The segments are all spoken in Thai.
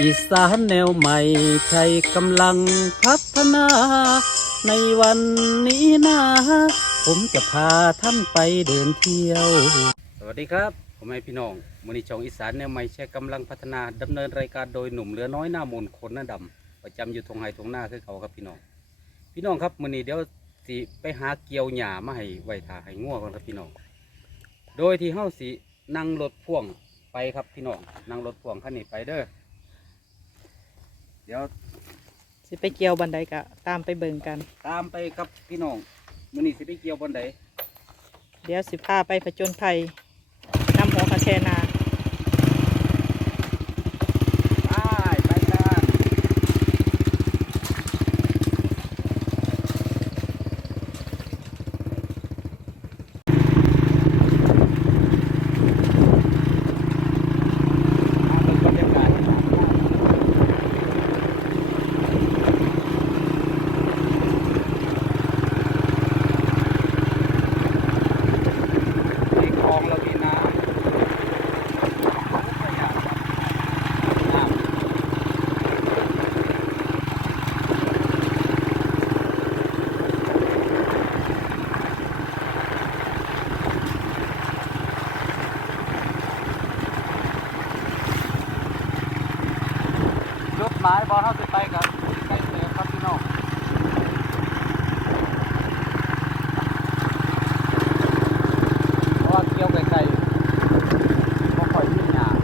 อีสานแนวใหม่ใช้กำลังพัฒนา ในวันนี้นะผมจะพาท่านไปเดินเที่ยว สวัสดีครับ ผมให้พี่น้องมณีช่องอีสานแนวใหม่ใช้กำลังพัฒนาดำเนินรายการโดยหนุ่มเรือน้อยหน้ามนคนหน้าดำประจำอยู่ทงไฮทงหน้าคือเขาครับพี่น้อง พี่น้องครับมือนี้เดี๋ยวสิไปหาเกี่ยวหญ้ามาให้ไว้ท่าให้ง่วก่อนครับพี่น้อง โดยที่เฮาสินั่งรถพ่วงไปครับพี่น้องนั่งรถพ่วงคันนี้ไปเด้อ เดี๋ยวสิไปเกี่ยวบันไดกะตามไปเบิ่งกัน ตามไปครับพี่น้องมื้อนี้สิไปเกี่ยวบนไดเดี๋ยวสิพาไปผจญภัยนำหัวคาแชนา ไปไปกันมาเบิ่งบรรยากาศให้ตามได้ในคลองเรามีน้ำ น้ำ จุดหมายบอลเท่าสิไปกับใกล้เสียครับพี่น้องเพราะว่าเกี่ยวไกลๆก็ค่อยขึ้นยาก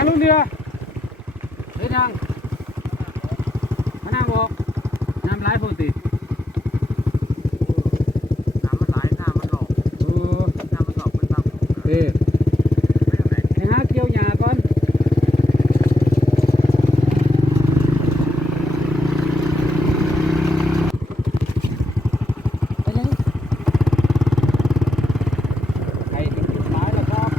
ยังลุงเดือเฮ้ยนางพนั่งบอกน้ำไหลพูดติ น้ำมันไหลน้ำมันหลอก เออ น้ำมันหลอกมันบาง เอ้ไปหาเกี่ยวหญ้าก่อน ไปเลยไปถึงจุดหมายแล้วครับ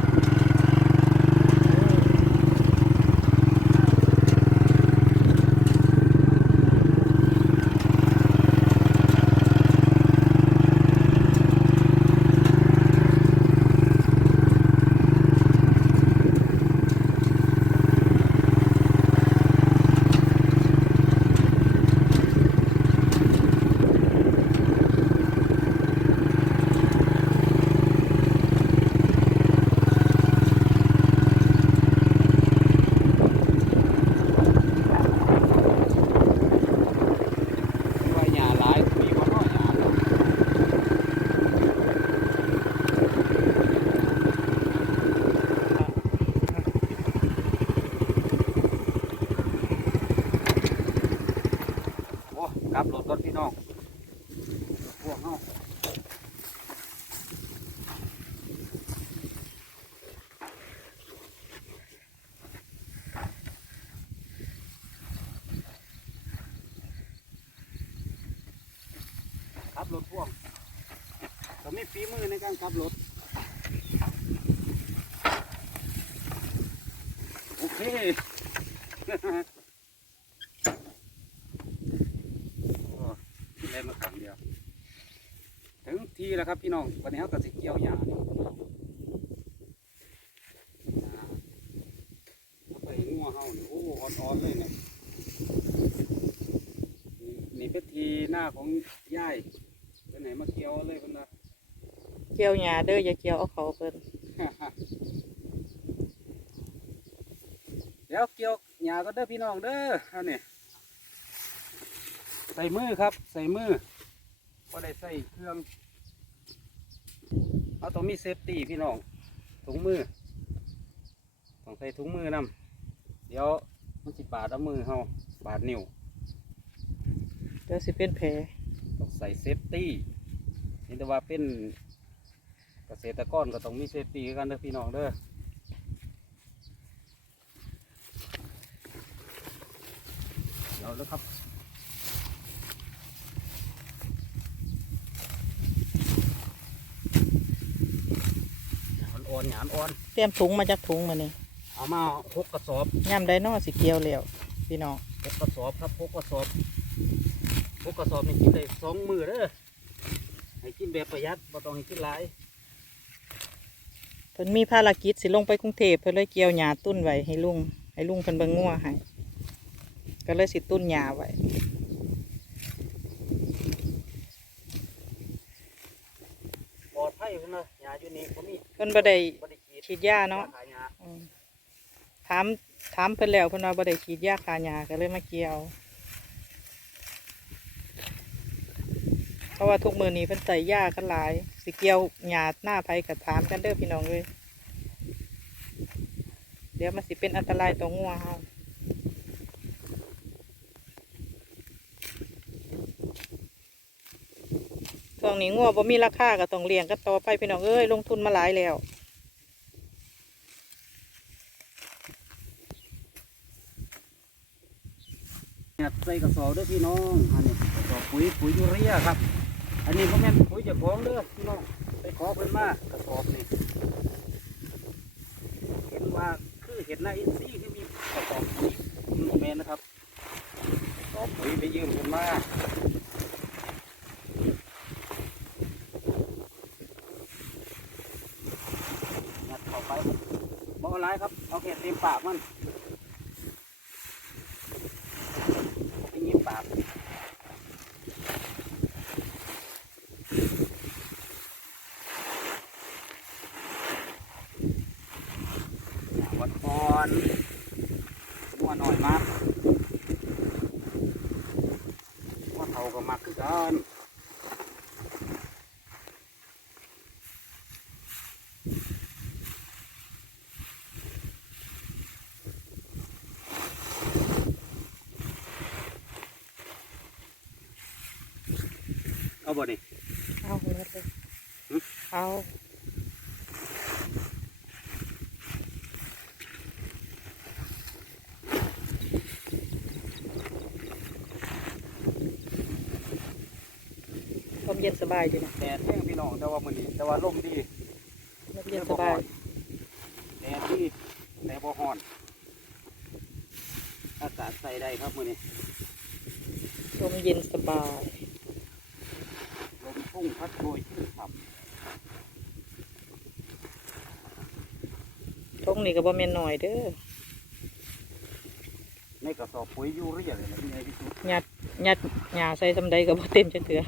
ว่าหญ้าหลายมีบ่น้อยหญ้าเนาะ โอ้กลับรถรถพี่น้องพวกเฮาขับ รถพ่วงก็ไม่ฝีมือในการขับรถ โอเคโอ้ที่เล่นมาครั้งเดียว ถึงทีแล้วครับพี่น้อง วันนี้เขาก็สิเกี่ยวหญ้าไปงัวเฮานี่โอ้อ่อนๆเลยเนี่ยนี่เป็นทีหน้าของย่าย มาเกี่ยวเลยเพิ่นนะเกี่ยวหญ้าเด้ออย่าเกี่ยวเอาเขาเพิ่นเดี๋ยวเกี่ยวหญ้าก็เด้อพี่น้องเด้อเอาเนี่ยใส่มือครับ ใส่มือก็ได้ใส่เครื่องเอาต้องมีเซฟตี้พี่น้องถุงมือต้องใส่ถุงมือนำเดี๋ยวมันสิบาดเอามือเฮาบาดนิ้วเดี๋ยวสิเป็นแผลต้องใส่เซฟตี้ นี่แต่ว่าเป็นเกษตรกรก็ต้องมีเซฟตี้คือกันเด้อพี่น้องเด้อเดี๋ยวแล้วครับอ่อนอนหยานอ่อนเตรียมถุงมาจากถุงมานี่เอามาหกกระสอบย่ำได้นอสิเกี่ยวแล้วพี่น้องหกกระสอบครับหกกระสอบหกกระสอบนี่กินได้สองมือเด้อให้กิน แบบประหยัดบ่ต้องให้กินหลายเพิ่นมีภารกิจสิลงไปกรุงเทพเพิ่นเลยเกี่ยวหญ้าตุ้นไว้ให้ลุงให้ลุงเพิ่นเบิ่งงัวให้ก็เลยสิตุ้นหญ้าไว้ปลอดภัยพุ่นนะหญ้าอยู่นี่บ่มีเพิ่นบ่ได้บ่ได้ฉีดฉีดยาเนาะขายหญ้า อืมถามถามเพิ่นแล้วเพิ่นว่าบ่ได้ฉีดยาฆ่าหญ้าก็เลยมาเกี่ยว เพ ราะว่าทุกมือนี้เพิ่นใส่ยากันหลาย สิเกี่ยวหญ้าหน้าไผก็ถามกันเด้อพี่น้องเอ้ยเดี๋ยวมันสิเป็นอันตรายต่องัวเฮาช่วงนี้งัวบ่มีราคาก็ต้องเลี้ยงกันต่อไปพี่น้องเอ้ยลงทุนมาหลายแล้วใส่กระสอบด้อพี่น้องอันนี้กระสอบปุ๋ยปุ๋ยยูเรียครับ อันนี้บ่แม่นปุ๋ยจากของเด้อพี่น้องไปขอเพิ่นมากระสอบนี่เห็นว่าคือเห็นหน้าอินซี่ที่มีกระสอบปุ๋ยบ่แม่นนะครับกระสอบปุ๋ยไปยืมเพิ่นมางัดเข้าไปบ่เอาหลายครับเอาแค่เต็มปากมัน ไปยิบปากวั ดก่อนมัวหน่อยมากมัวเท่าก็มากคือกันเอาบ่นี่เอาหมดเลยหึเอา เย็นสบายดีนะแดดแห้งพี่น้องแต่ว่ามื้อนี้แต่ว่าลมดีลมเย็นสบายแดดดีแต่บ่ฮ้อนอากาศใส่ได้ครับมื้อนี้ลมเย็นสบายลมพุ่งพัดโชยชื่นฉ่ทงนี่ก็บ่แม่นหน่อยเด้อำในกระสอบปุ๋ยยูเรียเลยนะที่ใหญ่ที่สุดยัดยัดหญ้าใส่สำใดก็บ่เต็มจังเถือ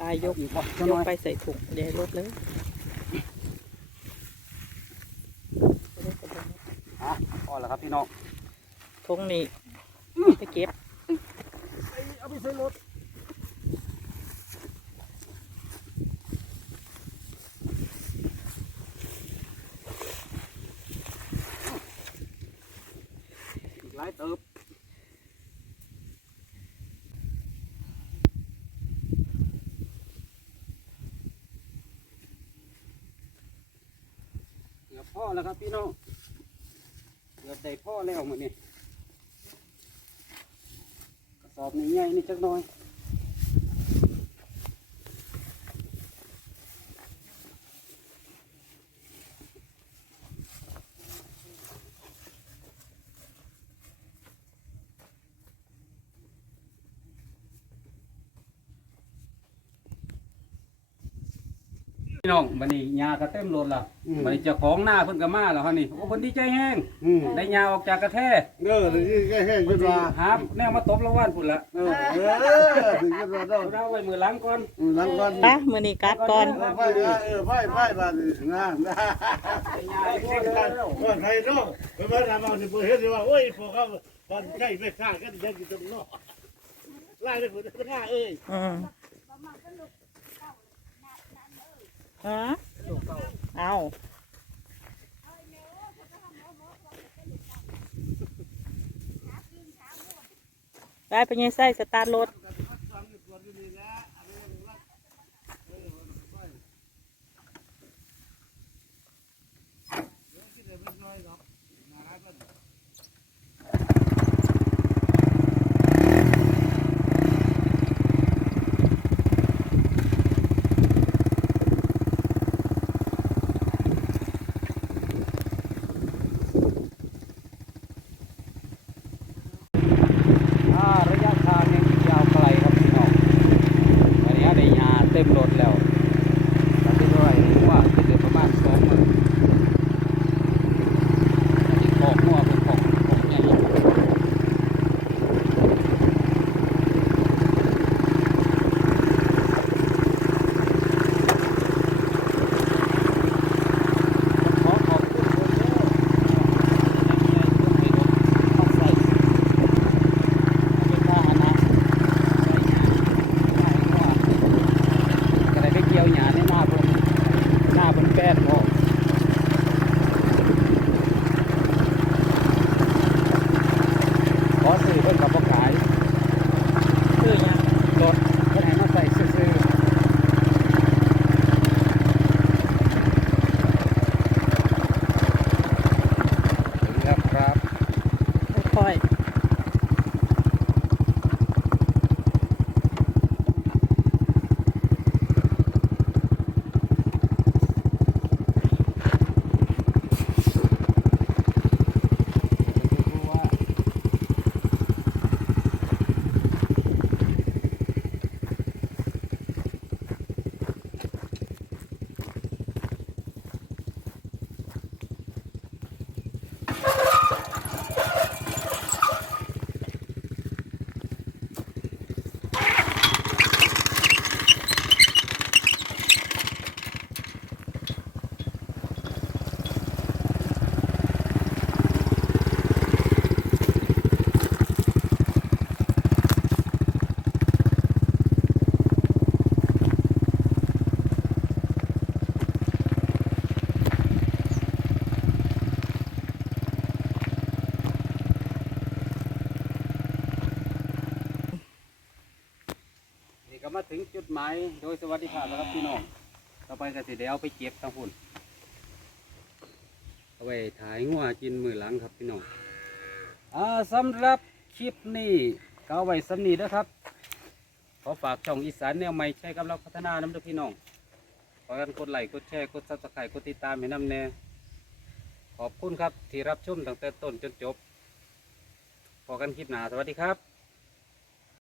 ตายยกอีกบ่จะยน้กอยไปใส่ถุงเดี๋ยวให้รถเลยอะพอแล้วครับพี่น้องทงนี่ไปเก็บเอาไปใส่รถอีกหลายเติบเกือบพ่อ แล้วครับพี่น้องเกือบได้พ่อแล้วมื้อนี้กระสอบนี้ใหญ่นี่จักหน่อย พี่น้องบันนี้ยาก็เต็มรถละอืมบันนี้เจ้าของหน้าเพิ่นก็มาแล้วฮะนี่โอ้เพิ่นดีใจแห้งอืมได้ยาออกจากกระแทเด้อนี่ก็แห้งขึ้นมาหาแนวมาตบรางวัลพุ่นละเออเออถึงขึ้นมาเด้อเอาไว้มือหลังก่อนอืมหลังก่อนปะมือนี้กัดก่อนเออไฟนะเออไฟไฟบาดนี่นะนะได้ยาอีกพวกเดียวว่าไทยน้องเพิ่นมาทำเอาสิบ่เห็นว่าโอ้ยพวกเขาตอนใกล้ไม่สร้างกันยังอยู่ตรงนอกไล่ได้พุ่นหน้าเอ้ย อืม ฮะเอาได้ไปยังไส้สตาร์ทรถ กี่ยวหญ้าในหน้าเพิ่นหน้าเพิ่นแป้นพอขอซื้อเพิ่นกับบ่ขาย คือหยัง รถเพิ่นให้มาใส่ซื่อๆถึงแล้วครับ ค่อย นี่ก็มาถึงจุดหมายโดยสวัสดิภาพแล้วครับพี่น้อง ต่อไป ก็สิเดี๋ยวเอาไปเก็บทั้งพุ่นเอาไว้ถ่ายงัวกินมือหลังครับพี่น้องอ่าสำหรับคลิปนี้ก็เอาไว้สำนีนะครับ ขอฝากช่องอีสานแนวใหม่ใช้กำลังพัฒนาน้ำเด้อพี่น้องขอกันกดไลค์กดแชร์กดซับสไครต์กดติดตามให้น้ำแน่ขอบคุณครับที่รับชมตั้งแต่ต้นจนจบพอกันคลิปหน้าสวัสดีครับ